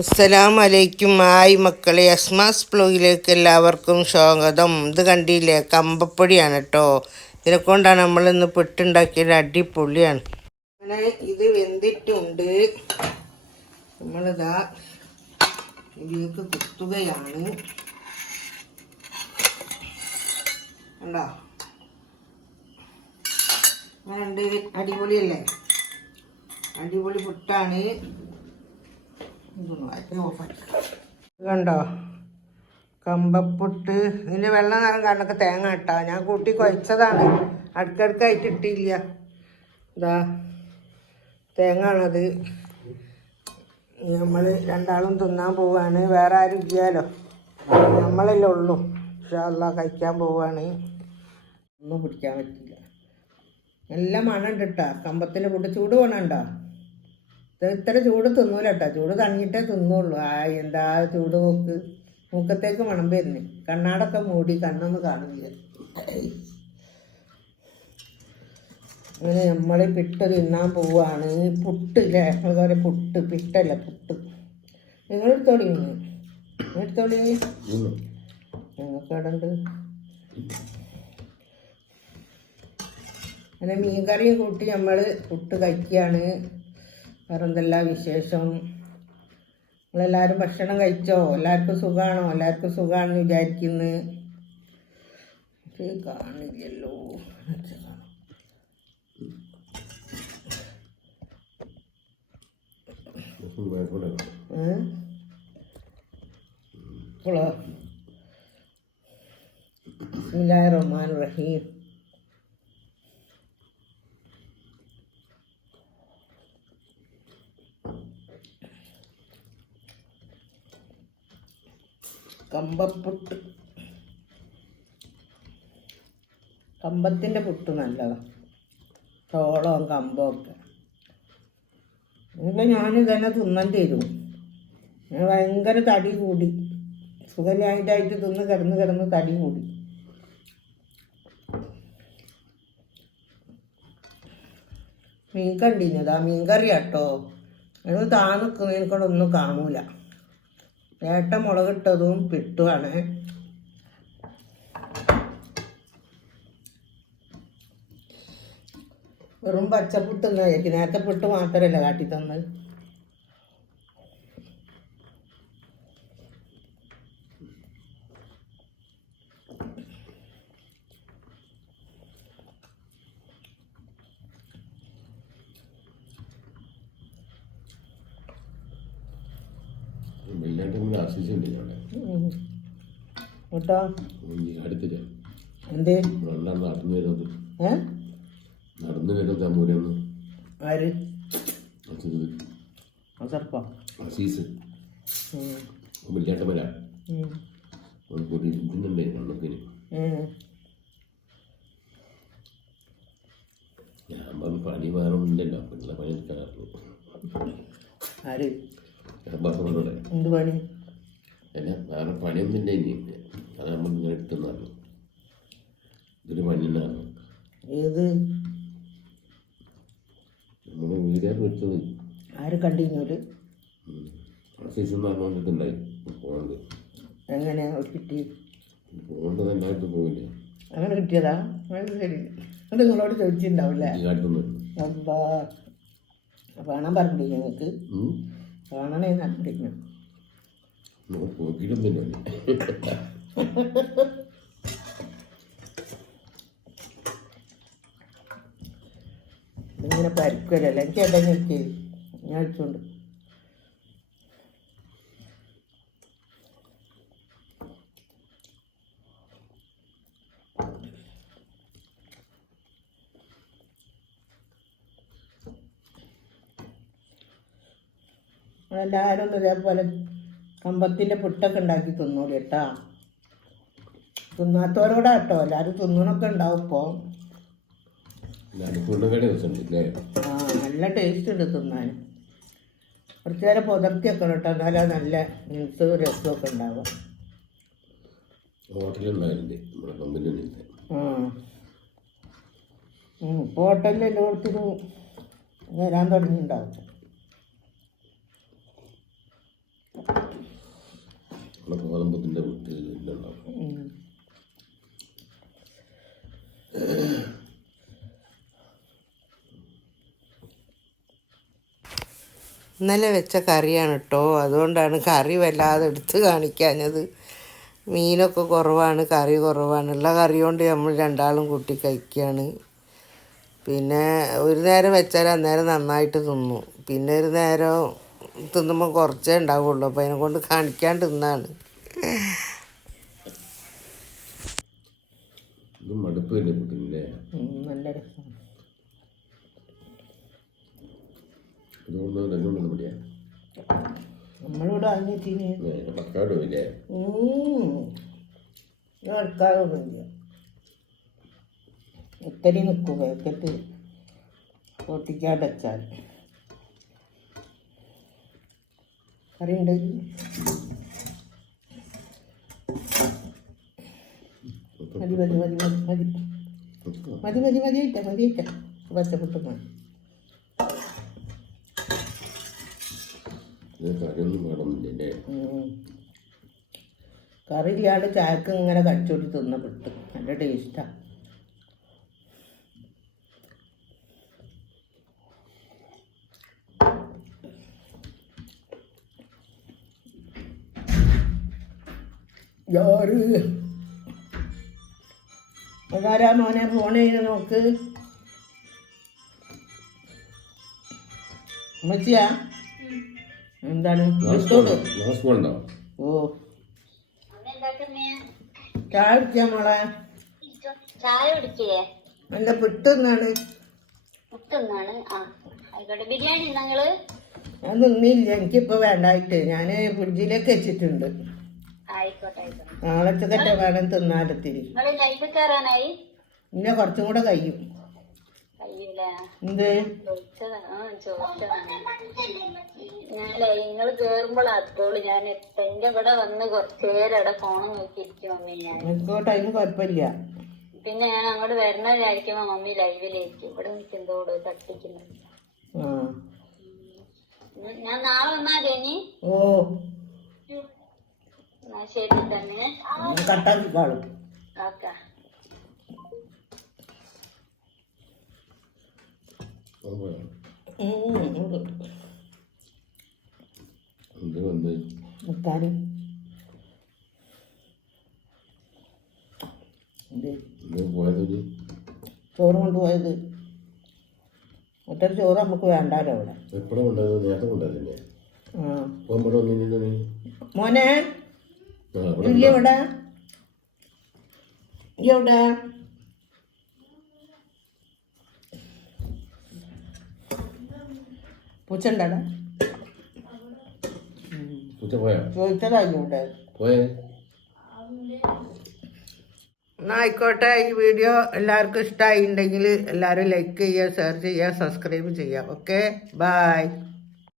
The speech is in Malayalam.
അസ്സലാമു അലൈക്കും. ഹായ് മക്കളെ, അസ്മാസ് ബ്ലോഗിലേക്ക് എല്ലാവർക്കും സ്വാഗതം. ഇത് കണ്ടില്ലേ, കമ്പപ്പൊടിയാണ് കേട്ടോ. ഇതിനെ കൊണ്ടാണ് നമ്മളിന്ന് പുട്ടുണ്ടാക്കിയത്. അടിപൊളിയാണ്. അങ്ങനെ ഇത് വെന്തിട്ടുണ്ട്. നമ്മളിതാ ഇതിലേക്ക് കുത്തുകയാണ്. കണ്ടോ, അങ്ങനെയുണ്ട്. അടിപൊളിയല്ലേ? അടിപൊളി പുട്ടാണ്. കണ്ടോ, കമ്പപ്പുട്ട്. ഇതിൻ്റെ വെള്ള നിറം കാരണമൊക്കെ തേങ്ങ ഇട്ടാ ഞാൻ കൂട്ടി കുഴച്ചതാണ്, അടുക്കടുക്കായിട്ട് ഇട്ടില്ല. ഇതാ തേങ്ങ ആണത്. നമ്മൾ രണ്ടാളും തിന്നാൻ പോവാണ്. വേറെ ആരും ഇല്ലല്ലോ, നമ്മളല്ലേ ഉള്ളൂ. ഇൻഷാ അല്ലാഹ് കഴിക്കാൻ പോവാണ്. ഒന്നും പിടിക്കാൻ പറ്റില്ല. നല്ല മണം ഉണ്ട് കേട്ടോ കമ്പത്തിൻ്റെ പുട്ട്. ചൂട് മണമുണ്ടോ? ഇത്ര ചൂട് തിന്നൂല കേട്ടോ, ചൂട് തണിഞ്ഞിട്ടേ തിന്നുള്ളൂ. എന്താ ചൂട് നോക്ക്, മൂക്കത്തേക്ക് മണം വരുന്നു. കണ്ണാടൊക്കെ മൂടി, കണ്ണൊന്നും കാണില്ല. അങ്ങനെ നമ്മൾ പിട്ട് തിന്നാൻ പോവാണ്. പുട്ടില്ലേ, നമ്മൾ പറയാം പുട്ട്, പിട്ടല്ല പുട്ട്. നിങ്ങളെടുത്തോളി, എടുത്തോളി. ഞങ്ങൾക്ക് അവിടെ ഉണ്ട്. അങ്ങനെ മീൻകറിയും കൂട്ടി നമ്മൾ പുട്ട് കഴിക്കുകയാണ്. വേറെ എന്തെല്ലാം വിശേഷം? നിങ്ങളെല്ലാവരും ഭക്ഷണം കഴിച്ചോ? എല്ലാവർക്കും സുഖമാണോ? എല്ലാവർക്കും സുഖമാണെന്ന് വിചാരിക്കുന്നു. കാണില്ലല്ലോ. ബിസ്മില്ലാഹിർ റഹ്മാനിർ റഹീം. കമ്പപ്പുട്ട്, കമ്പത്തിൻ്റെ പുട്ട് നല്ലതാണ്. ചോളവും കമ്പമൊക്കെ. ഇപ്പം ഞാനിതന്നെ തിന്നേണ്ടി വരും. ഞാൻ ഭയങ്കര തടി കൂടി, സുഖമില്ലായിട്ടായിട്ട് തിന്ന് കിടന്ന് തടി കൂടി. മീൻ കണ്ടിഞ്ഞതാ, മീൻകറി കേട്ടോ. അത് താന്നിക്കുന്നതിനെ കൊണ്ടൊന്നും കാണൂല. ഏട്ട മുളകിട്ടതും പിട്ടുമാണ്. വെറും പച്ചപ്പുട്ട് കഴിക്കും. നേരത്തെ പുട്ട് മാത്രമല്ല കാട്ടി തന്നത്. കേട്ടോ എന്തേ നടന്നു വരുന്നത് ആര് സർപ്പോ അസീസ് മുല്ലാട്ടമല ഇരിക്കുന്നുണ്ടേ വണ്ണത്തിന്. ഞാൻ പറഞ്ഞു പണി വേറെ ഒന്നുമില്ലല്ലോ, പിള്ള പണി എടുക്കാറുള്ളൂ. ആര് പറഞ്ഞോടെ എന്ത് പണി? അല്ല, വേറെ പണിയൊന്നുമില്ല ഇനി. അത് നമ്മൾ ഇങ്ങനെ എടുത്തെന്ന് പറഞ്ഞു. ഇതൊരു പണി തന്നെയാണ്. ഏത് നമ്മുടെ വീട്ടുകാർ വെച്ചത് ആര് കണ്ടിന്യൂല് അസീസ് പറഞ്ഞുകൊണ്ടിട്ടുണ്ടായി. പോകണ്ട് എങ്ങനെയാ കിട്ടി? പോകേണ്ട നല്ലതായിട്ട് പോയില്ലേ? അങ്ങനെ കിട്ടിയതാ? ശരി, അത് നിങ്ങളോട് ചോദിച്ചിട്ടുണ്ടാവില്ലേ? അപ്പാ കാണാൻ പറഞ്ഞില്ലേ ഞങ്ങൾക്ക്? കാണണേ കണ്ടിരിക്കണം. പോക്കിയിട്ടൊന്നുമില്ല. ഇങ്ങനെ പരിക്കലല്ല, എനിക്ക് ഇടങ്ങി വെച്ചേ ഞാൻ വെച്ചോണ്ട്. എല്ലാവരും ഒന്നും ഇതേപോലെ കമ്പത്തിൻ്റെ പുട്ടൊക്കെ ഉണ്ടാക്കി തിന്നൂല കേട്ടാ. തിന്നാത്തവരോടാ കേട്ടോ, എല്ലാവരും തിന്നണൊക്കെ ഉണ്ടാവും ഇപ്പോൾ. ആ, നല്ല ടേസ്റ്റ് ഉണ്ട് തിന്നാൻ. കുറച്ച് നേരം പുതർത്തിയൊക്കെ കേട്ടോ, എന്നാലും നല്ല ന്യൂസ് രസമൊക്കെ ഉണ്ടാവുക. ഹോട്ടലിൽ എല്ലായിടത്തും വരാൻ തുടങ്ങിയിട്ടുണ്ടാവും. അവിടെ ഗോതമ്പത്തിൻ്റെ വീട്ടിൽ ഉണ്ടാവും. ഇന്നലെ വെച്ച കറിയാണ് കേട്ടോ, അതുകൊണ്ടാണ് കറി വല്ലാതെ എടുത്ത് കാണിക്കാഞ്ഞത്. മീനൊക്കെ കുറവാണ്, കറി കുറവാണ്. ഉള്ള കറി കൊണ്ട് നമ്മൾ രണ്ടാളും കൂട്ടി കഴിക്കുകയാണ്. പിന്നെ ഒരു നേരം വെച്ചാൽ അന്നേരം നന്നായിട്ട് തിന്നു, പിന്നെ ഒരു നേരം തിന്നുമ്പോൾ കുറച്ചേ ഉണ്ടാവുള്ളൂ. അപ്പോൾ അതിനെ കൊണ്ട് കാണിക്കാൻ തിന്നാണ്. ഇത് മടുപ്പ് തന്നെ കുട്ടിൻ്റെ. നല്ല രസം. അതുകൊണ്ട് രണ്ടുകൊണ്ടൊന്നും പിടിയാ നമ്മളിവിടെ വാങ്ങിയിട്ടിന് പക്കാടുമില്ലേ എടുക്കാതൊന്നുമില്ല. ഒത്തിരി നിൽക്കും പാക്കറ്റ് പൊട്ടിക്കാടച്ചാൽ. കറി ഉണ്ട്. മതി മതി മതി മതി മതി മതി മതി മതിയിട്ട മതിയിട്ട പച്ചപ്പൊട്ട് മതി. കറിയൊന്നും വേണമെന്നില്ലേ? കറി ഇല്ലാണ്ട് ചായക്ക് ഇങ്ങനെ കടിച്ചോട്ടി തിന്നപ്പെട്ടു. നല്ല ടേസ്റ്റാണ്. അതാരാ മോനെ ഫോൺ ചെയ്ത് നോക്ക്. അമ്മച്ചിയാ എന്താണ് ഓ ചായ കുടിക്കാ മോളെ? ചായ കുടിക്കേ? നല്ല പുട്ടെന്നാണ്. ബിരിയാണി ഞങ്ങള് ഞാൻ തിന്നില്ല, എനിക്കിപ്പോ വേണ്ടായിട്ട്. ഞാൻ ഫ്രിഡ്ജിലേക്ക് വെച്ചിട്ടുണ്ട്. നാളത്തെ വേണം തിന്നാലത്തിരി. പിന്നെ കുറച്ചും കൂടെ കഴിയും. എന്ത് നിങ്ങള് കേറുമ്പോളാത്തോളൂ ഞാൻ എന്റെ ഇവിടെ വന്ന് കുറച്ചേരടെ ഫോണ് നോക്കിയിരിക്കും മമ്മി. ഞാൻ ടൈം കുഴപ്പമില്ല. പിന്നെ ഞാൻ അങ്ങോട്ട് വരണവരായിരിക്കുമ്പോ മമ്മി ലൈവിലായിരിക്കും. ഇവിടെ നിൽക്കുന്നതോട് തട്ടിക്കുന്നു. ഞാൻ നാളെ വന്നാലേ ഇനി? ഓ എന്നാ ശരി തന്നെ. കട്ടാക്കിക്കാളും. ഓക്കെ. മുത്താരി ചോറ് കൊണ്ടുപോയത്. മറ്റൊരു ചോറ് നമുക്ക് വേണ്ടാലോ അവിടെ. മോനെ എവിടെ എവിടെ പൂച്ചണ്ടാടാ? ചോദിച്ചതായിരുന്നു ഇവിടെ. എന്നാൽ ആയിക്കോട്ടെ. ഈ വീഡിയോ എല്ലാവർക്കും ഇഷ്ടമായിട്ടുണ്ടെങ്കിൽ എല്ലാവരും ലൈക്ക് ചെയ്യുക, ഷെയർ ചെയ്യുക, സബ്സ്ക്രൈബ് ചെയ്യുക. Okay, by.